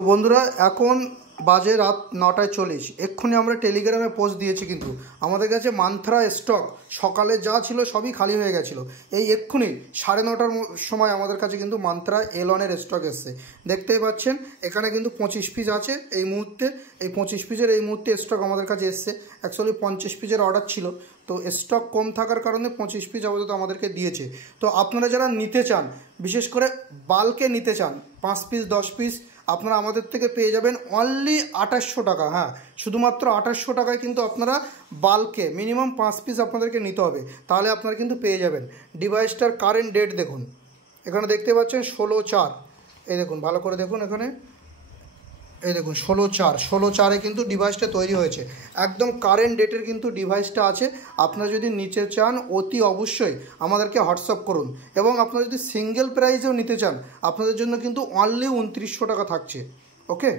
বন্ধুরা এখন বাজে রাত 9:40। এক্ষুনি আমরা টেলিগ্রামে পোস্ট দিয়েছি, কিন্তু আমাদের কাছে মান্ত্রা স্টক সকালে যা ছিল সবই খালি হয়ে গেছিলো। এই এক্ষুনি 9:30টার সময় আমাদের কাছে কিন্তু মান্ত্রা এলনের স্টক এসছে। দেখতেই পাচ্ছেন এখানে কিন্তু 25 পিস আছে এই মুহূর্তে। এই 25 পিসের এই মুহূর্তে স্টক আমাদের কাছে এসছে। অ্যাকচুয়ালি 50 পিসের অর্ডার ছিল, তো স্টক কম থাকার কারণে 25 পিস আপাতত আমাদেরকে দিয়েছে। তো আপনারা যারা নিতে চান, বিশেষ করে বাল্কে নিতে চান, 5 পিস 10 পিস আপনারা আমাদের থেকে পেয়ে যাবেন অনলি 2800 টাকা। হ্যাঁ, শুধুমাত্র 2800 টাকায় কিন্তু আপনারা বাল্কে মিনিমাম 5 পিস আপনাদেরকে নিতে হবে, তাহলে আপনারা কিন্তু পেয়ে যাবেন। ডিভাইসটার কারেন্ট ডেট দেখুন, এখানে দেখতে পাচ্ছেন 16/4। এই দেখুন, ভালো করে দেখুন, এখানে এই দেখুন 16/4 কিন্তু ডিভাইসটা তৈরি হয়েছে। একদম কারেন্ট ডেটের কিন্তু ডিভাইসটা আছে। আপনারা যদি নিতে চান অতি অবশ্যই আমাদেরকে হোয়াটসঅ্যাপ করুন, এবং আপনারা যদি সিঙ্গেল প্রাইজেও নিতে চান আপনাদের জন্য কিন্তু অনলি 2900 টাকা থাকছে। ওকে।